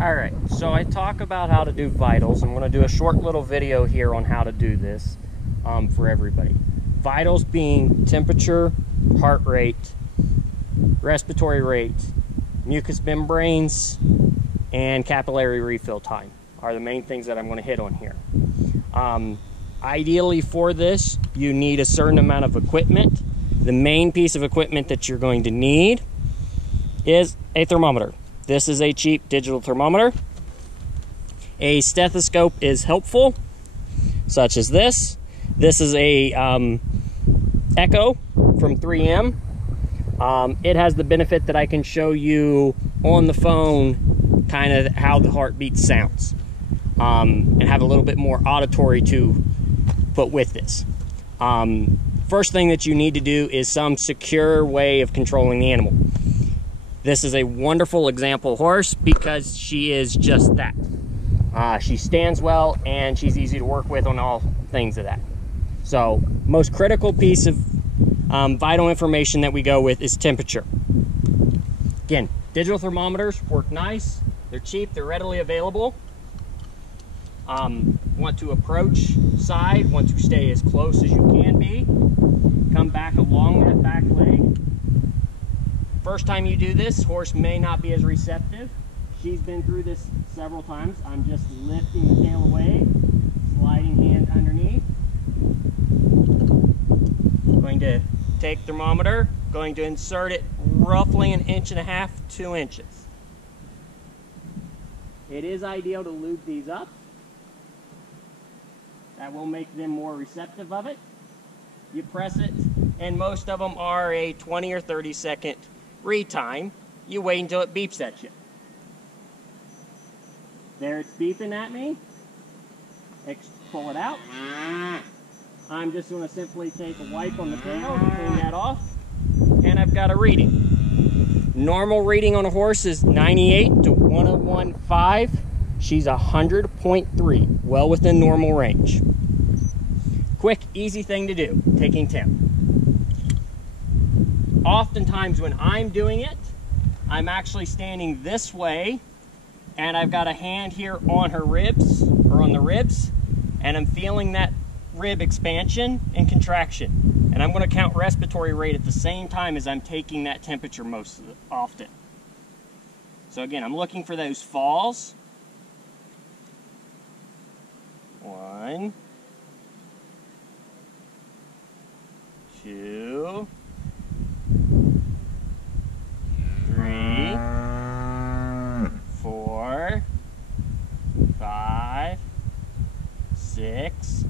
Alright, so I talk about how to do vitals. I'm going to do a short little video here on how to do this for everybody. Vitals being temperature, heart rate, respiratory rate, mucous membranes, and capillary refill time are the main things that I'm going to hit on here. Ideally for this, you need a certain amount of equipment. The main piece of equipment that you're going to need is a thermometer. This is a cheap digital thermometer. A stethoscope is helpful, such as this. This is a Echo from 3M. It has the benefit that I can show you on the phone kind of how the heartbeat sounds, and have a little bit more auditory to put with this. First thing that you need to do is some secure way of controlling the animal. This is a wonderful example horse because she is just that. She stands well and she's easy to work with on all things of that. So, most critical piece of vital information that we go with is temperature. Again, digital thermometers work nice. They're cheap, they're readily available. Want to approach side, want to stay as close as you can be. Come back along that back leg. First time you do this, horse may not be as receptive. She's been through this several times. I'm just lifting the tail away, sliding hand underneath. Going to take thermometer, going to insert it roughly 1.5 inches, 2 inches. It is ideal to lube these up. That will make them more receptive of it. You press it, and most of them are a 20 or 30 second read time. You wait until it beeps at you. There it's beeping at me. Pull it out. I'm just going to simply take a wipe on the tail, clean that off, and I've got a reading. Normal reading on a horse is 98 to 101.5. She's 100.3, well within normal range. Quick, easy thing to do, taking temp. Oftentimes when I'm doing it, I'm actually standing this way, and I've got a hand here on her ribs, or on the ribs, and I'm feeling that rib expansion and contraction. And I'm going to count respiratory rate at the same time as I'm taking that temperature most often. So again, I'm looking for those falls. 1, 2, 3, 4, 5, 6.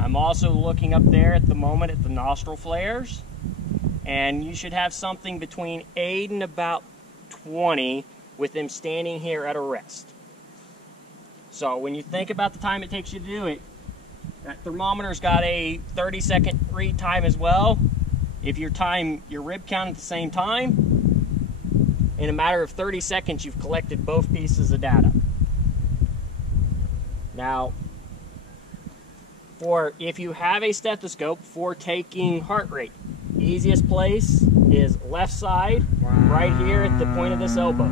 I'm also looking up there at the moment at the nostril flares, and you should have something between 8 and about 20 with them standing here at a rest. So when you think about the time it takes you to do it, that thermometer's got a 30-second read time as well. If you time your rib count at the same time, in a matter of 30 seconds, you've collected both pieces of data. Now, if you have a stethoscope for taking heart rate, easiest place is left side, right here at the point of this elbow,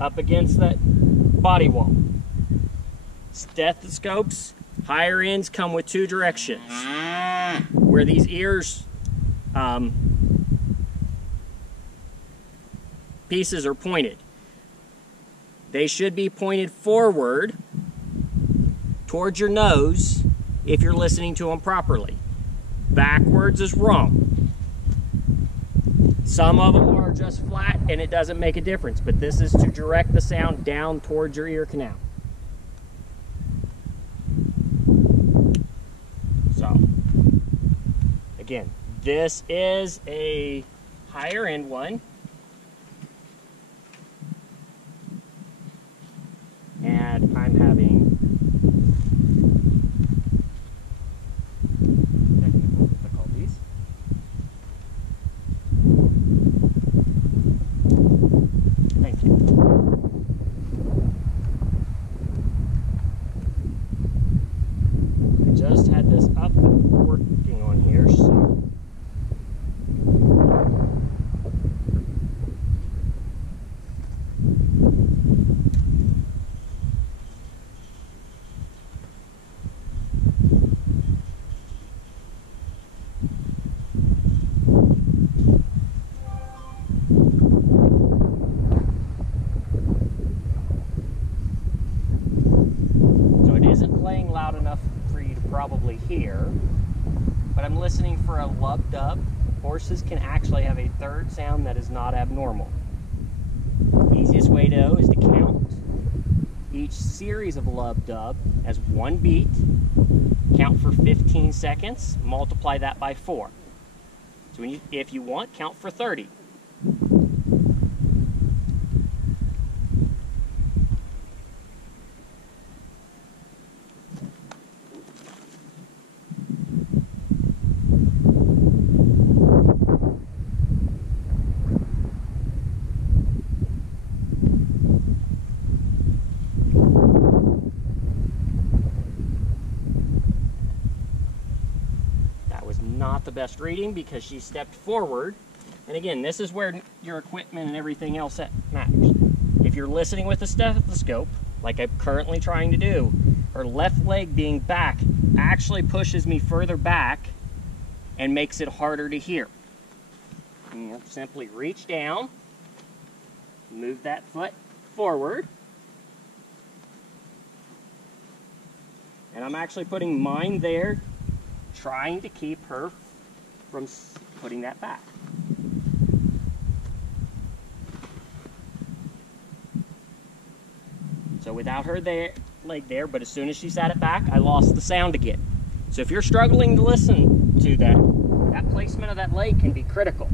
up against that body wall. Stethoscopes, higher ends come with 2 directions. Where these ears pieces are pointed, they should be pointed forward towards your nose if you're listening to them properly. Backwards is wrong. Some of them are just flat and it doesn't make a difference, but this is to direct the sound down towards your ear canal. So, again, this is a higher end one. And I'm having technical difficulties. Thank you. I just had this up working on here, so here, but I'm listening for a lub dub. Horses can actually have a third sound that is not abnormal. The easiest way to know is to count each series of lub dub as one beat, count for 15 seconds, multiply that by 4. So if you want, count for 30. Not the best reading because she stepped forward. And again, this is where your equipment and everything else matters. If you're listening with a stethoscope, like I'm currently trying to do, her left leg being back actually pushes me further back and makes it harder to hear. And simply reach down, move that foot forward, and I'm actually putting mine there, trying to keep her from putting that back. So without her leg there, but as soon as she sat it back, I lost the sound again. So if you're struggling to listen to that placement of that leg can be critical.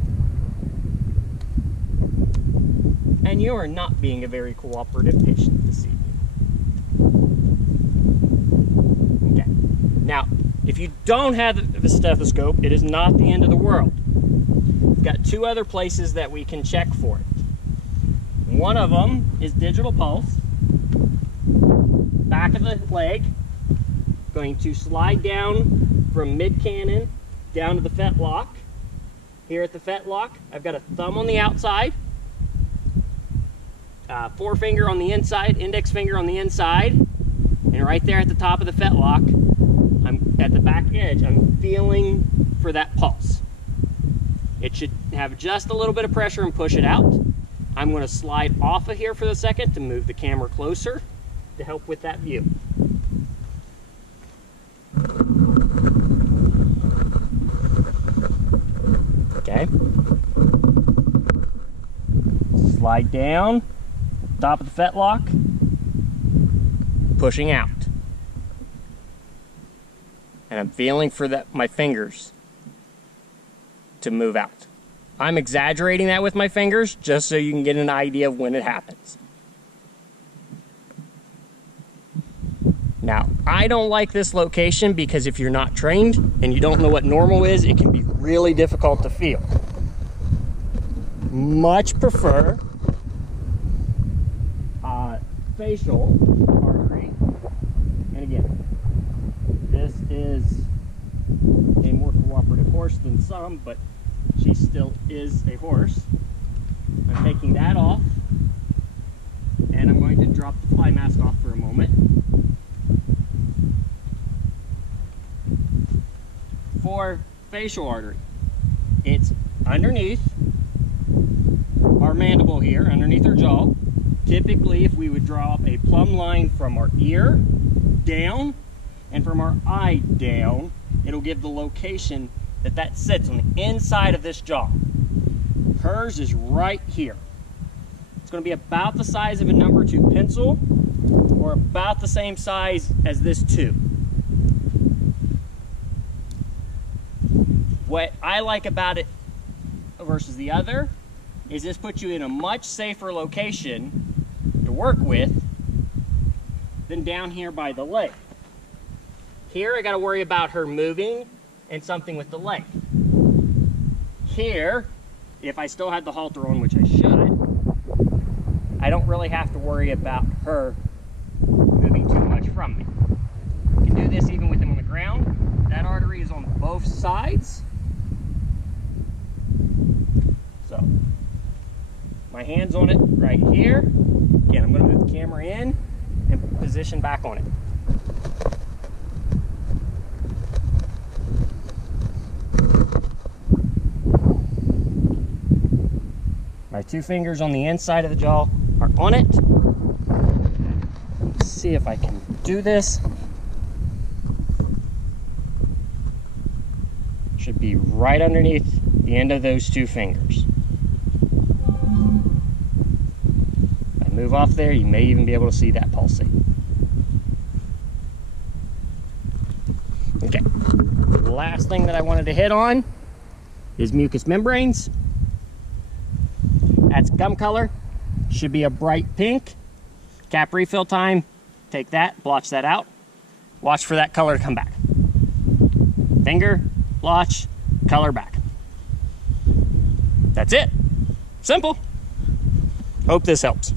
And you are not being a very cooperative patient this evening. Okay. Now, if you don't have the stethoscope, it is not the end of the world. We've got two other places that we can check for it. One of them is digital pulse. Back of the leg, going to slide down from mid-cannon down to the fetlock. Here at the fetlock, I've got a thumb on the outside, forefinger on the inside, index finger on the inside, and right there at the top of the fetlock, I'm at the back edge, I'm feeling for that pulse. It should have just a little bit of pressure and push it out. I'm going to slide off of here for a second to move the camera closer to help with that view. Okay. Slide down, top of the fetlock, pushing out. And I'm feeling for my fingers to move out. I'm exaggerating that with my fingers just so you can get an idea of when it happens. Now, I don't like this location because if you're not trained and you don't know what normal is, it can be really difficult to feel. Much prefer facial artery. And again, this is a more cooperative horse than some, but she still is a horse. I'm taking that off, and I'm going to drop the fly mask off for a moment. For facial artery, it's underneath our mandible here, underneath our jaw. Typically, if we would draw up a plumb line from our ear down and from our eye down, it'll give the location that sits on the inside of this jaw. Hers is right here. It's going to be about the size of a number 2 pencil, or about the same size as this tube. What I like about it versus the other is this puts you in a much safer location to work with than down here by the leg. Here I got to worry about her moving and something with the leg. Here, if I still had the halter on, which I should, I don't really have to worry about her moving too much from me. I can do this even with him on the ground. That artery is on both sides. So, my hand's on it right here. Again, I'm going to move the camera in and position back on it. My 2 fingers on the inside of the jaw are on it. Let's see if I can do this. should be right underneath the end of those two fingers. If I move off there, you may even be able to see that pulsate. Okay, the last thing that I wanted to hit on is mucous membranes. That's gum color, should be a bright pink. Cap refill time, take that, blotch that out. Watch for that color to come back. Finger, blotch, color back. That's it. Simple. Hope this helps.